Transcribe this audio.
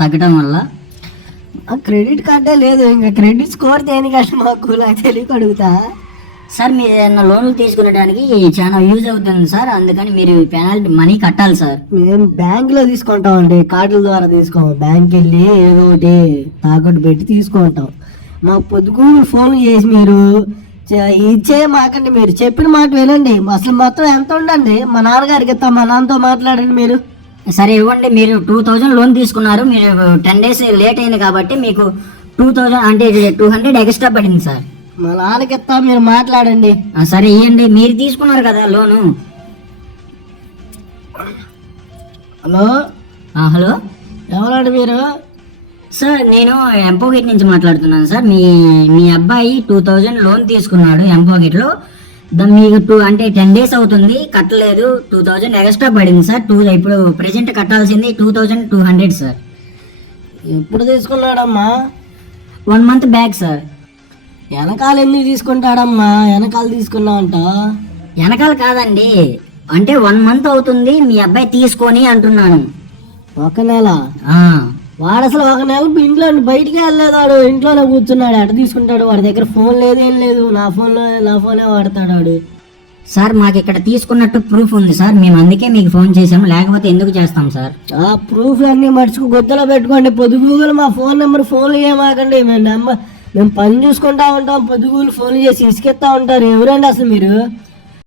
తగ్గడం వల్ల క్రెడిట్ కార్డే లేదు, ఇంకా క్రెడిట్ స్కోర్ దేనికంటే మాకు నాకు తెలియక అడుగుతా. సార్ మీరు ఏదైనా లోన్లు తీసుకునేడానికి చాలా యూజ్ అవుతుంది సార్, అందుకని మీరు పెనాల్టీ మనీ కట్టాలి సార్. మేము బ్యాంకులో తీసుకుంటామండి, కార్డుల ద్వారా తీసుకోము. బ్యాంక్ వెళ్ళి ఏదో ఒకటి తాకట్టు పెట్టి తీసుకుంటాం. మాకు పొద్దుకు ఫోన్ చేసి మీరు ఇచ్చే మాకండి, మీరు చెప్పిన మాట వినండి. అసలు మొత్తం ఎంత ఉండండి, మా నాన్నగారికి ఇస్తాం, మా నాన్నతో మాట్లాడండి మీరు. సరే ఇవ్వండి. మీరు 2000 లోన్ తీసుకున్నారు, మీరు 10 days లేట్ అయింది కాబట్టి మీకు 2000 అంటే 200 ఎక్స్ట్రా పడింది సార్. మా నాన్నకి ఇస్తాం, మీరు మాట్లాడండి. సరే ఇవ్వండి, మీరు తీసుకున్నారు కదా లోను. హలో హలో ఎవరండి మీరు? సార్ నేను ఎంపోగేట్ నుంచి మాట్లాడుతున్నాను సార్. మీ అబ్బాయి 2000 లోన్ తీసుకున్నాడు ఎంపోగేట్లో. మీకు అంటే 10 days అవుతుంది, కట్టలేదు. 2000 ఎక్స్ట్రా పడింది సార్. ఇప్పుడు ప్రెజెంట్ కట్టాల్సింది 2200 సార్. ఎప్పుడు తీసుకున్నాడమ్మా? 1 month బ్యాక్ సార్. వెనకాల ఎందుకు తీసుకుంటాడమ్మా? వెనకాల తీసుకున్నావంట. వెనకాల కాదండి, అంటే 1 month అవుతుంది మీ అబ్బాయి తీసుకొని అంటున్నాను. 1 నెల? వాడు అసలు 1 నెల ఇంట్లో బయటికి వెళ్ళలేదు, వాడు ఇంట్లోనే కూర్చున్నాడు. ఎట తీసుకుంటాడు? వాడి దగ్గర ఫోన్ లేదు, ఏం లేదు. నా ఫోనే వాడతాడు వాడు. సార్ మాకు ఇక్కడ తీసుకున్నట్టు ప్రూఫ్ ఉంది సార్, మేము అందుకే మీకు ఫోన్ చేసాము, లేకపోతే ఎందుకు చేస్తాం సార్? ఆ ప్రూఫ్ అన్ని మర్చుకు గుద్దలో పెట్టుకోండి. పొద్దుగూగులు మా ఫోన్ నెంబర్ ఫోన్లు ఏమాకండి. మేము పని చూసుకుంటా ఉంటాం, పొద్దుగూలు ఫోన్లు చేసి ఇసుకెత్తా ఉంటారు. ఎవరండి అసలు మీరు?